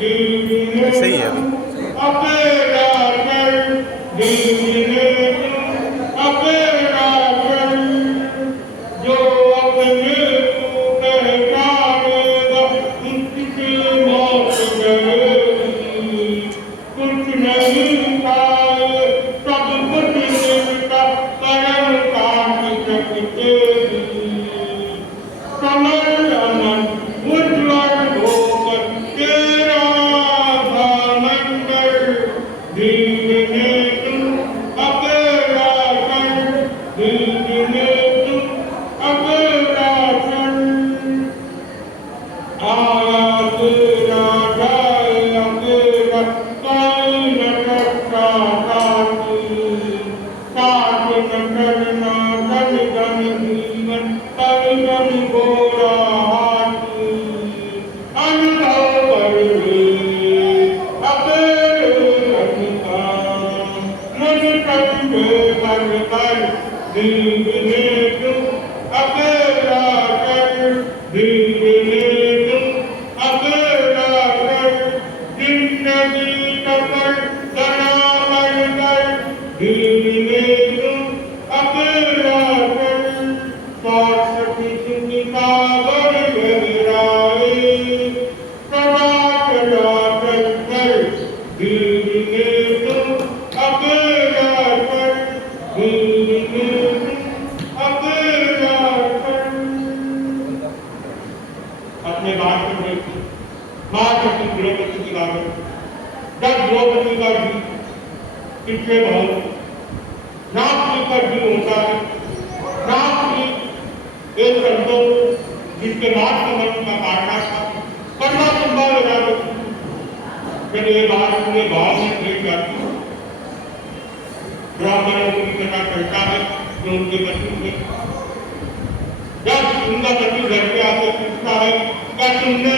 सही है अभी। जो अपने को पहचानेगा उसकी मौत डरेगी। कुछ नहीं पाए सब कुछ मिलता कर्म काट सकते। कमल अनंत उज्ज्वल होकर तेरा मंगल दीने तुम अकेला कर दीने तुम अकेला कर आया तेरा जाए अकेला कोई न सकता साथ न करना धन धन जीवन कल कल गोरा हाथी अनुभव कर ले अकेले रखता मन कंधे पर कर दीने तुम अकेला कर दीने तुम अकेला कर जिंदगी कमर तना मन कर दीने तुम अकेला कर साक्षी चिंता बड़ गहराए सदा चला कर दीने तुम अकेला कर दीने तुम अकेला कर। अपने बात को देखिए माँ शक्ति द्रौपदी की बात जब द्रौपदी का जी कितने बहुत नाम का जी होता है नाम की एक संतोष जिसके बाद समझ का काटना था करना संभव हो जाता जब ये बात पूरे गाँव में भेज जाती ब्राह्मणों की कथा चलता है जो उनके पति में जब उनका पति घर पे आकर पूछता है क्या तुमने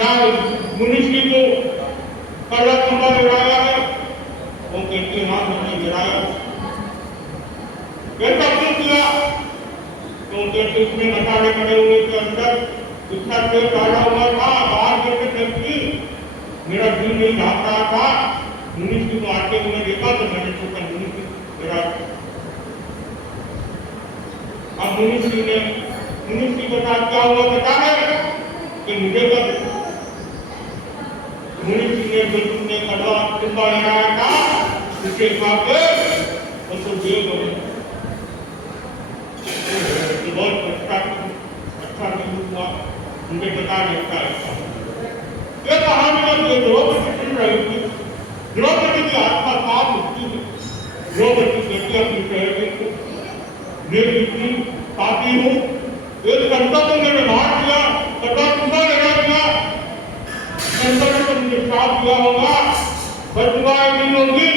ना मुनिषी को कड़ा खंबा गिराया है वो कहते हाँ मैंने गिराया कैसा क्यों किया तो कहते उसमें मसाले पड़े हुए के अंदर इतना तेल डाला हुआ था बाहर करके देखती मेरा दिल नहीं भाग रहा था मुनिषी को आते हुए देखा तो मैंने सोचा मुनिषी गिरा अब मुनिषी के साथ क्या हुआ पता है कि मुझे कब मुनिषी ने जो तुमने कड़वा खंबा गिराया था उसके साथ उसको जेल हो गया तो बहुत अच्छा नहीं हुआ मुझे पता नहीं था ये कहानी में द्रौपदी सुन रही थी द्रौपदी की आत्मा साफ उठती है द्रौपदी कहती अपनी सहेली को मैं इतनी पापी हूँ एक संता को मैंने मार दिया कटा खंबा लगा दिया संता ने तो मुझे साफ दिया होगा बदुआएं नहीं होगी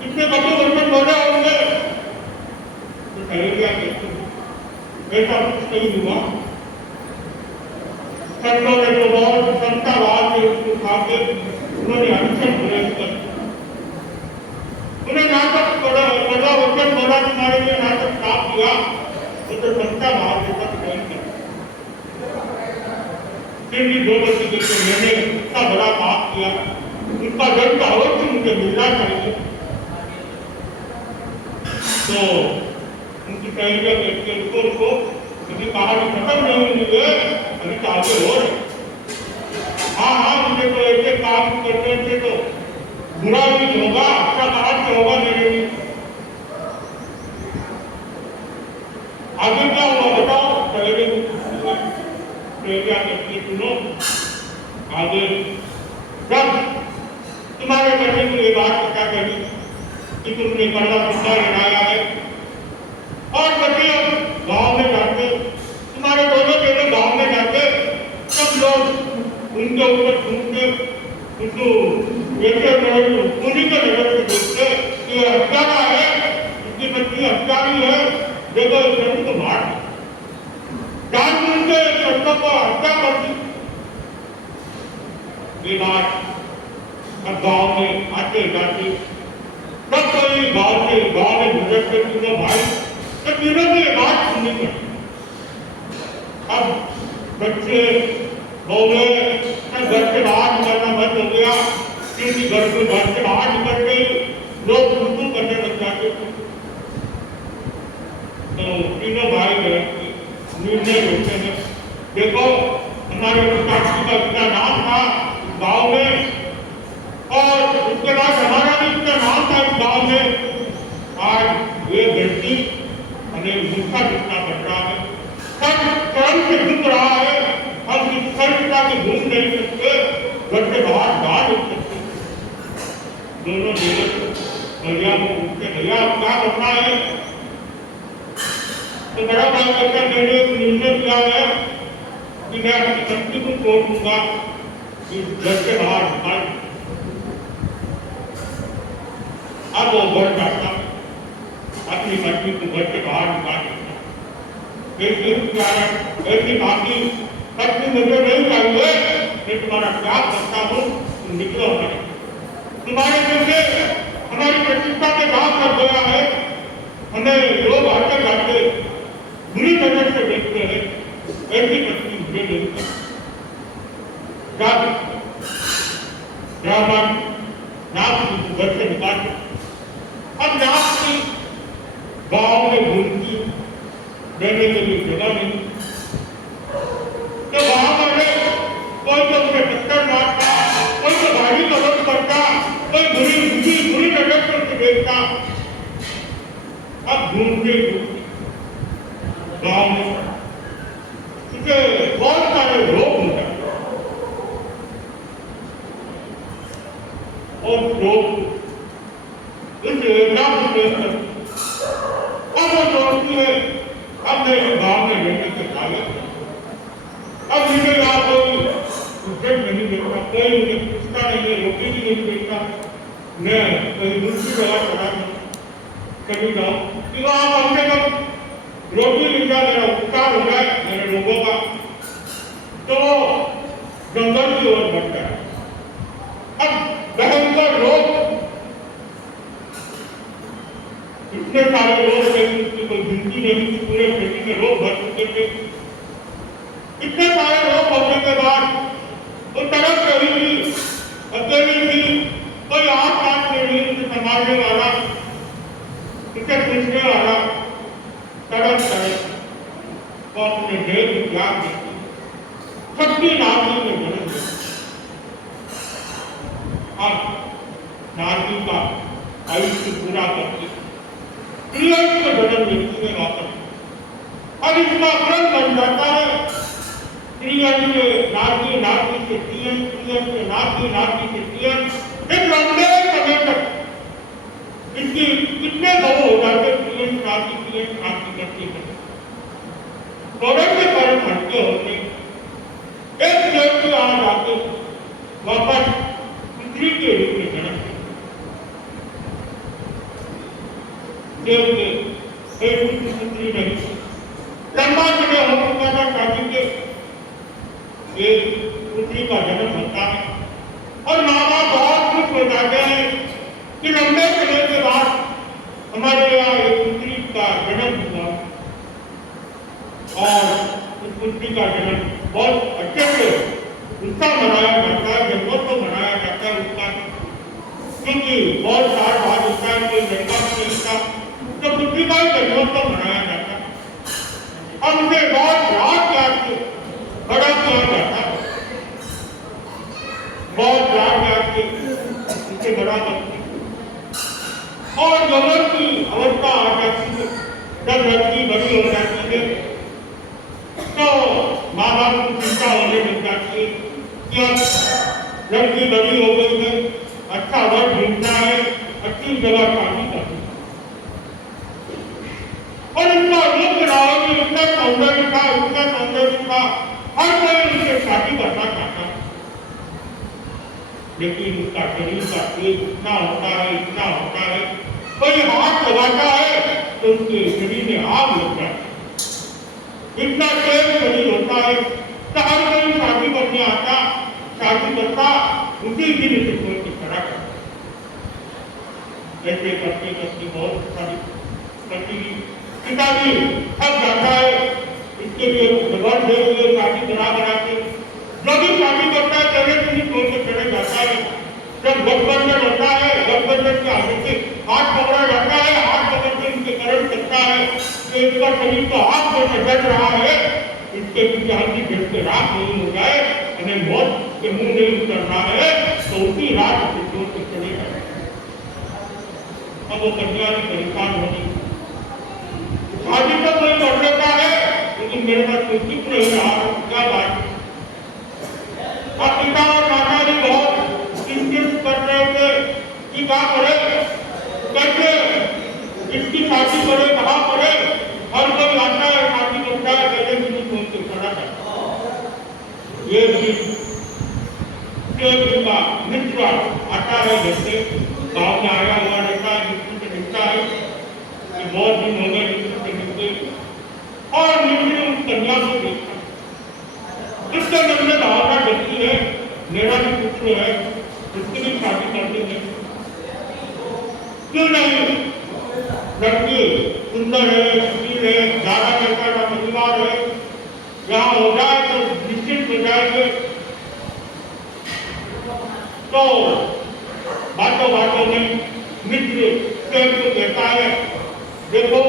कितने बच्चे बच्चे बोले होंगे तो सहेलियां कहती ऐसा कुछ नहीं हुआ संतों ने तो बहुत संतावाद से उसको खाते उन्होंने अनशन प्रयास कर उन्हें नाटक बड़ा वचन बोला तुम्हारे लिए नाटक साफ किया वो तो संता भाव के तक नहीं कर फिर भी द्रौपदी के मैंने इतना बड़ा पाप किया उनका दंड अवश्य मुझे मिलना चाहिए तो उनकी सहेलियां कहती है उसको कभी कहानी खत्म नहीं हुई है अभी तो आगे हो रहे हाँ हाँ मुझे तो ऐसे काम करने से तो बुरा नहीं होगा अच्छा कहा से होगा मेरे लिए आगे क्या हुआ बताओ सहेलियां कहती है सुनो आगे जब तुम्हारे बच्चे को ये बात पता करी कि तुमने कड़वा खंबा गिराया है और बच्चे गांव में जाते तुम्हारे दोनों बेटे गांव में जाते सब लोग उनके ऊपर घूमते उसको ऐसे उन्हीं के नजर से देखते कि ये हत्यारा है इसकी बच्ची हत्यारी है देखो इस को मार जानबूझ के शब्दों को हत्या कर दी ये बात अब गांव में आते जाते सब कोई गांव में गुजरते तीनों भाई तो तीनों की बात सुननी पड़ती अब बच्चे बहू ने घर से बाहर निकलना बंद हो गया, क्योंकि घर से बाहर निकल गई लोग गुरु करने लग जाते थे। तो तीनों भाई बहन निर्णय लेते हैं, देखो हमारे पिताजी का इतना नाम था गांव में, और उसके बाद हमारा भी इतना नाम था इस गांव में, आज ये लड़की हमें मूर्खा दिखना पड़ रहा है, सब कर्म से दुख रहा है, हम इस कर्मता को घूम नहीं सकते, घर से बाहर जा नहीं सकते। दोनों भैया को पूछते, भैया अब क्या करना है? तो बड़ा भाई बच्चा मैंने एक निर्णय किया है कि मैं अपनी पत्नी को छोड़ दूंगा, इस घर से बाहर निकाल। अब वो घर जाता अपनी पत्नी को घर से बाहर निकाल देता। ऐसी बाकी पत्नी मुझे नहीं चाहिए, मैं तुम्हारा त्याग करता हूँ, तुम निकलो हमारे, तुम्हारे जैसे हमारी प्रतिष्ठा के काम कर गया है, हमें लोग आते जाते बुरी नजर से देखते हैं, ऐसी पत्नी मुझे नहीं चाहिए। ब्राह्मण नाथ को घर से निकाल, अब नाथ की गांव में घूमती रहने के लिए जगह नहीं, तो वहां पर कोई तो उसे टक्कर मारता, कोई तो गाड़ी कदम करता, कोई बुरी नजर से उसे देखता। अब घूमते गांव में उसे बहुत सारे रोग हो जाते, और लोग इस योजना को देखकर अब वो सोचती है, अब मैं गांव में रहने से कागज, अब मुझे यहाँ कोई उज्जैन नहीं देखता, कोई मुझे पूछता नहीं है, रोटी भी नहीं देखता, मैं कहीं दूसरी जगह चला कभी जाऊँ कि वहाँ कम से कम रोटी मिल जाए, मेरा उपचार हो जाए मेरे लोगों का, तो जंगल की ओर बढ़ता है। अब भयंकर रोग, इतने सारे लोग थे, उसकी कोई गिनती नहीं थी, पूरे खेती में लोग भर चुके थे। इतने सारे लोग होने के बाद वो तड़प रही थी, अकेली थी, कोई आस पास में नहीं, उसे संभालने वाला, उसे पूछने वाला, तड़प तो अपने देह को त्याग देती, सबकी नाती में जन्म दिया। अब नाती का आयुष्य पूरा करके प्रियंक को जन्म देती है वापस। अब इसका क्रम बन जाता है, प्रियंक के नाती से प्रियंक, प्रियंक के नाती से प्रियंक, एक लंबे समय तक इसकी कितने दो हो जाते, प्रियंक नाती करते हैं, थोड़े से कर्म हटके होते, एक देव के आ जाते, वापस पुत्री के रूप में जन्म देव के एक पुत्री नहीं, लंबा समय हो चुका था शादी के, एक पुत्री का जन्म होता है, और माँ बाप बहुत खुश हो जाते हैं कि लंबे समय के बाद हमारे यहाँ एक पुत्री का जन्म हुआ, और उस पुत्री का जन्म बहुत अच्छे से उसका मनाया जाता है, जन्मोत्सव मनाया जाता है उसका, क्योंकि बहुत साल बाद होता है, कोई लड़का नहीं मिलता, तो पुत्री का ही जन्मोत्सव मनाया जाता है, और उसे बहुत रात के बड़ा किया जाता है, बहुत रात के उसे बड़ा करते, और यौवन की अवस्था आ जाती है, जब लड़की बड़ी हो जाती है, तो माँ बाप को चिंता होने लग जाती है कि अब लड़की बड़ी हो गई है, अच्छा वर ढूंढना है, अच्छी जगह शादी करनी, और इतना रूप रहा है कि इतना सौंदर्य था, हर कोई उनसे शादी करना चाहता है, लेकिन उसका शरीर का तेज इतना होता है, कोई हाथ लगाता है तो उसके शरीर में आग लग जाती है, इतना तेज शरीर होता है, तो हर कोई शादी करने आता, शादी करता उसी दिन से कोई की तरह करता, ऐसे करते बहुत सारी पिताजी थक जाता है, इसके लिए जबरदस्त शादी करा के जो भी शादी करता है पहले तो नहीं छोड़ के चले जाता है। जब गठबंधन होता है, गठबंधन के आगे से हाथ पकड़ा जाता है, हाथ पकड़ के उनके करण करता है कि इसका शरीर तो हाथ में जल रहा है, इसके पीछे हल्दी भेज के राख नहीं हो जाए, हमें मौत के मुंह नहीं उतरना है, तो उसी रात से छोड़ के चले जाए। अब वो कन्या भी परेशान होगी, शादी तो कोई कर लेता है, लेकिन मेरे पास कोई चित्र नहीं रहा, क्या बात। अब पिता और माता भी बहुत चिंतित कर रहे थे कि क्या करे, कैसे इसकी शादी करे, कहाँ करे। हर कोई आता है, शादी करता है, कैसे भी नहीं सोचते खड़ा है। ये भी का मित्र आता है, जैसे गाँव में आया हुआ रहता है, मित्र से मिलता है कि बहुत दिन हो गए मित्र से मिलते, और मित्र उस कन्या को देखता है। इसके मन में भावना जगती है, मेरा भी पुत्र है, उसकी भी शादी कर देंगे, क्यों नहीं। लड़की सुंदर है, सुशील है, ज्यादा पैसा का परिवार है, यहाँ हो जाए तो निश्चित हो जाएंगे। तो बातों बातों में मित्र स्वयं को कहता है, देखो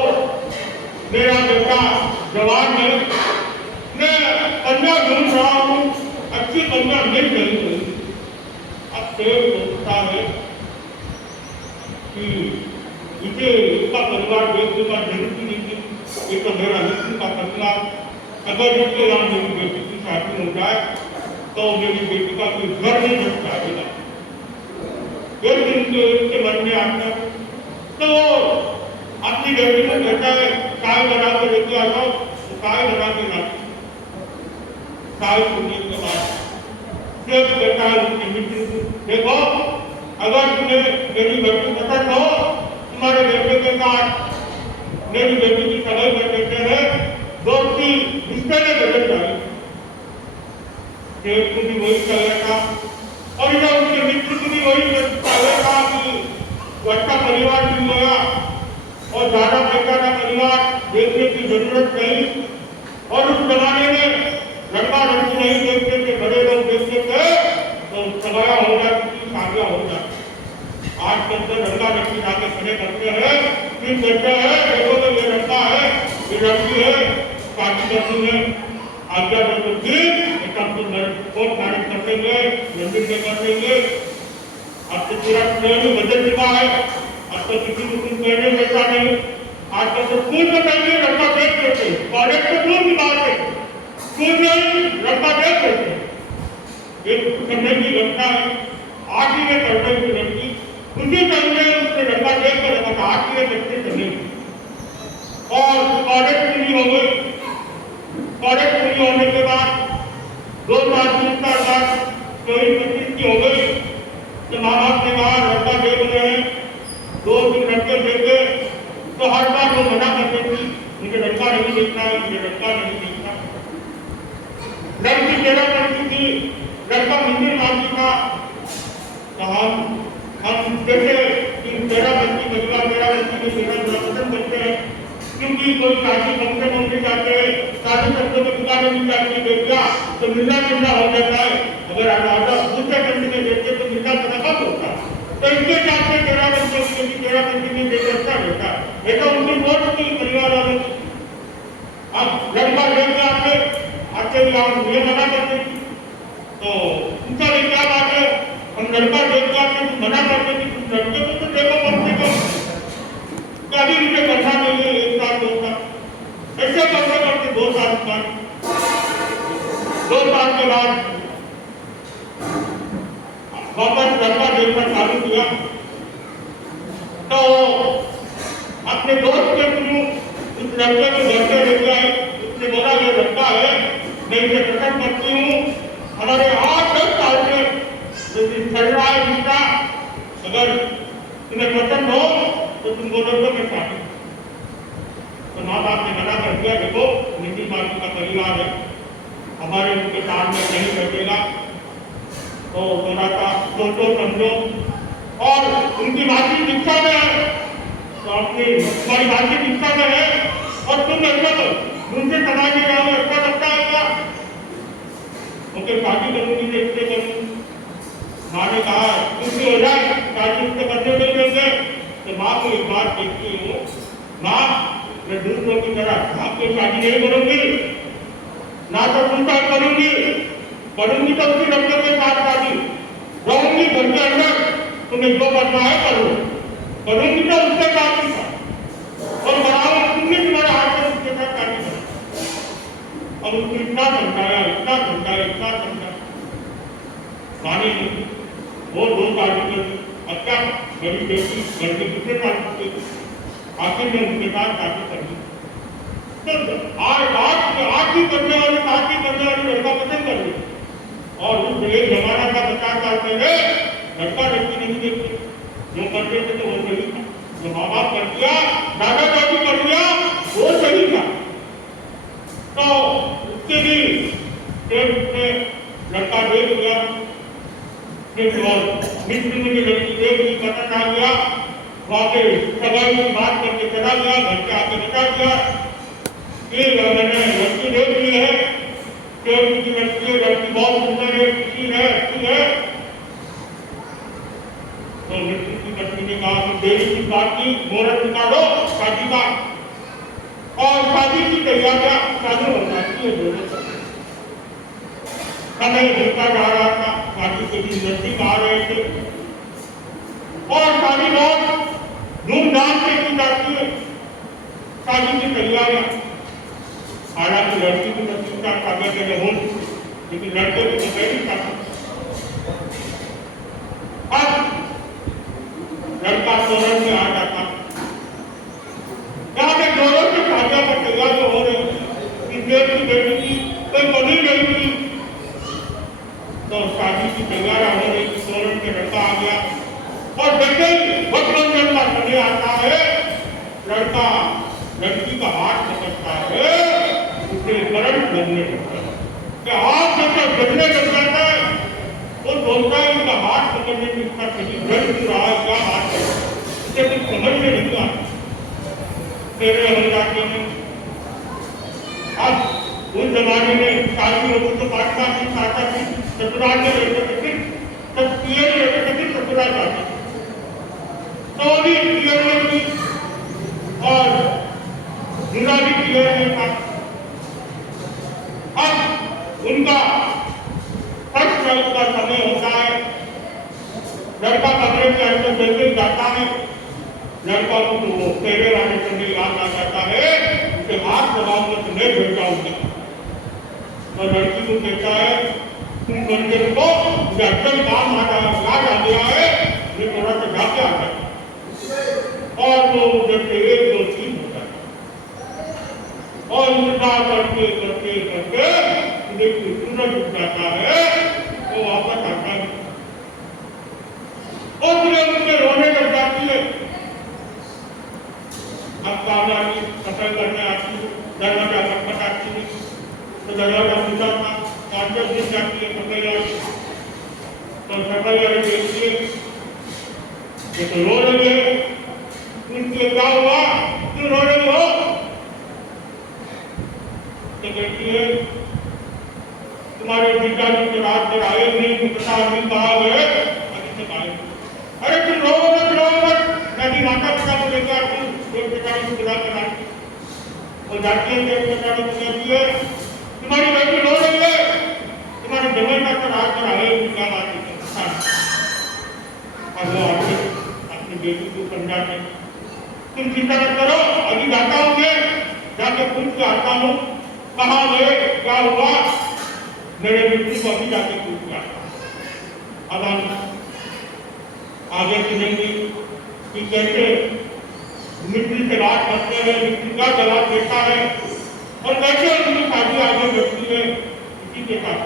मेरा बेटा जवान है, मैं कन्या ढूंढ रहा हूँ, अच्छी कन्या मिल नहीं रही। अब देव सोचता है कि इसे इसका परिवार देखने का जरूरी नहीं थी, ये तो मेरा मित्र का कन्या, अगर इसके यहाँ मेरी बेटी की शादी हो जाए तो मेरी बेटी का कोई घर नहीं बच जाएगा। एक दिन के इसके मन में आता है, तो अपनी बेटी को कहता है चाय बना के लेके आ जाओ, तो चाय बना के लाती। चाय पीने के बाद फिर कहता है उसके मित्र को, देखो अगर तुम्हें मेरी बेटी पसंद हो, तुम्हारे बेटे के साथ मेरी बेटी की सगाई कर देते हैं, दोस्ती रिश्ते में बदल जाएगी। देव को भी वही चलेगा और इधर उसके मित्र को भी वही चलेगा कि अच्छा परिवार मिल गया और ज्यादा पैसा का परिवार देखने की जरूरत नहीं। और उस जमाने में लड़का लड़की नहीं देखते थे, बड़े लोग देखते थे, तो सगाया हो जाती थी, शादियां हो जाती। आजकल तो लड़का लड़की जाके खड़े करते हैं, फिर कहते हैं देखो तो ये लड़का है, ये लड़की है, शादी करनी है, आज्ञा दे दो ठीक, हम तो कोर्ट मैरिज कर देंगे, मंदिर में कर देंगे। अब तो पूरा ट्रेन बदल चुका है, अब तो किसी को कुछ कहने देता नहीं। आजकल तो स्कूल में कहेंगे लड़का देख देते, कॉलेज तो दूर की बात है, स्कूल में लड़का देख देते। एक समय की घटना है, 8वीं में पढ़ने की लड़की, उसी टाइम में उसने लड़का देख कर रखा, 8वीं में बच्चे चले और कॉलेज पूरी हो गई। कॉलेज पूरी होने के बाद 2 साल 3 साल बाद 24-25 की हो गई, तो माँ बाप ने कहा लड़का देख रहे हैं, 2-3 लड़के देखे, तो हर बार वो मना करते थे, मुझे लड़का नहीं देखना है, मुझे लड़का नहीं देखना। लड़की तेरा करती थी, लड़का मंदिर मांगती था, तो हम जैसे कि तेरा बच्ची बचवा तेरा बच्ची को तेरा बड़ा पसंद करते हैं, क्योंकि कोई शादी फंक्शन होने जाते हैं, शादी शब्दों में दुकानें मिल जाती है बेटिया, तो मिलना मिलना हो जाता है। अगर आप दूसरे कंट्री में देखते तो मिलना पता कब होता है, तो इनके साथ में तेरा बच्चे तेरा बच्ची में देख अच्छा रहता है। ऐसा उनकी वोट की परिवार वालों की। अब लड़का लेके आते ही आप ये मना करते थे, तो उनका क्या बात है, हम लड़का देख के आते मना करते थे, लड़के को तो देखो कम से कम, कभी मुझे करना चाहिए 1 साल 2 साल, ऐसे करते करते 2 साल बाद 2 साल के बाद वापस लड़का देखना चालू किया, तो अपने दोस्त के थ्रू उस लड़के को घर पे लेके आए। उसने बोला ये लड़का है, मैं इसे पसंद करती हूँ, हमारे 8-10 साल से चल रहा है रिश्ता, अगर तुम्हें पसंद हो तो तुम बोलो तो मैं शादी। तो माँ बाप ने मना कर दिया, देखो नितिन बाबू का परिवार है, हमारे उनके सामने नहीं बैठेगा, तो थोड़ा सा सोचो समझो। और उनकी भाषी शिक्षा में है, तो अपनी हमारी भाषी शिक्षा में है, और तुम ऐसा मुझसे समाज में जाओ, अच्छा लगता है क्या? उनके शादी ने कहा खुशी हो जाए शादी उससे करने नहीं देंगे, तो माँ को एक बात देखती हूँ, माँ मैं दूसरों की तरह आपकी शादी नहीं करूंगी, ना तो तुमका करूंगी, करूंगी तो उसी लड़के के साथ शादी, रहूंगी घर के अंदर, तुम्हें जो करना है करो, करूंगी तो उसके साथ ही और बनाओ तुमने तुम्हारे हाथ से उसके साथ शादी करो। और उसको इतना समझाया, इतना समझाया, इतना समझाया, मानी नहीं। वो 2 साल की अच्छा मेरी बेटी घर के दूसरे साल की आखिर में उनके साथ शादी कर दी। तो आज भी करने वाले शादी करने वाले लड़का पसंद कर ली। और उस एक जमाना का 50 साल पहले लड़का लड़की नहीं देखते, जो करते थे तो वो सही था, जो माँ बाप कर दिया, दादा दादी कर दिया, वो सही था। तो उसके भी लड़का देख लिया, मिस्र में लड़की देख ली, पसंद आ गया, वहाँ पे सगाई की बात करके चला गया, घर के आके बता दिया कि मैंने लड़की देख ली है, की लड़की है, लड़की बहुत सुंदर है, खुशी है, अच्छी है। तो मिस्र की लड़की ने कहा कि देवी की बात की, मुहूर्त निकालो शादी का, और शादी की तैयारियां चालू हो जाती है। दोनों समय बीतता जा रहा था, शादी के दिन नजदीक आ रहे थे और शादी बहुत धूमधाम से की जाती है, शादी की तैयारियां। हालांकि लड़की की प्रतिष्ठा करने के लिए हो, लेकिन लड़के की तो पहली शादी। अब लड़का तोरण में आ जाता, यहाँ पे दोनों से शादियां पर तैयारियां हो रही कि देव की बेटी की कोई कमी नहीं थी, तो शादी की तैयारियां हो रही थी। तोरण में लड़का आ गया और जैसे गठबंधन का समय आता है, लड़का लड़की का हाथ पकड़ता है, उसे करंट लगने लगता है, हाथ जब बजने लग जाता है वो बोलता है उनका हाथ पकड़ने में इसका शरीर जल रहा है, क्या हाथ है, उसे कुछ समझ में नहीं आता, तेरे हो जाते हैं। अब उस जमाने में शादी लोगों को बांटना थी, साथा थी, ससुराल में रहते थे, तब पियर रहते थे, ससुराल जाते थे, तो भी पियर में थी और दूल्हा भी पियर में था। अब उनका फर्स्ट नाइट का समय होता है, लड़का कमरे के अंदर जैसे जाता है, लड़का को तो वो फेरे वाले समय याद आ जाता है, उसे हाथ दबाऊंगा तो मैं भेज जाऊंगा। तो लड़की को कहता है तुम बंदे को अक्सर काम याद आ गया है, ये थोड़ा सा जाके आ जाए। और वो जैसे 1 2 3 होता है और इंतजार करते करते करते देखिए सूरज उठ जाता है, वो वापस आता है और फिर उसके रोने लग जाती है। अब कामना की सफाई करने आती है, दरवाजा खटखटाती है, तो दरवाजा खुला था, कांचन गिर जाती है सफाई वाली, तो सफाई वाली देखती है ये तो रो रही है, उनके क्या हुआ, क्यों रो रही हो? तो कहती है तुम्हारे पिताजी के रात में आए नहीं, पता नहीं कहा गए, अभी तक आए। अरे तुम रो मत, मैं माता पिता को लेकर आती हूँ, देव पिताजी को बुला कर आती और जाती है, देव पिताजी को कहती है तुम्हारी बेटी रो रही है, तुम्हारे जमीन का रात में आए क्या बात है। और वो आके अपनी बेटी को समझाते तुम चिंता मत करो, अभी जाता हूँ मैं, जाके पूछ के आता हूँ कहाँ गए, क्या हुआ, मेरे बेटी को अभी जाके पूछ के आता हूँ। अब हम आगे सुनेंगे कि कैसे मिट्टी से बात करते हैं, मिट्टी का जवाब देता है और कैसे उनकी शादी आगे बढ़ती है, इसी के साथ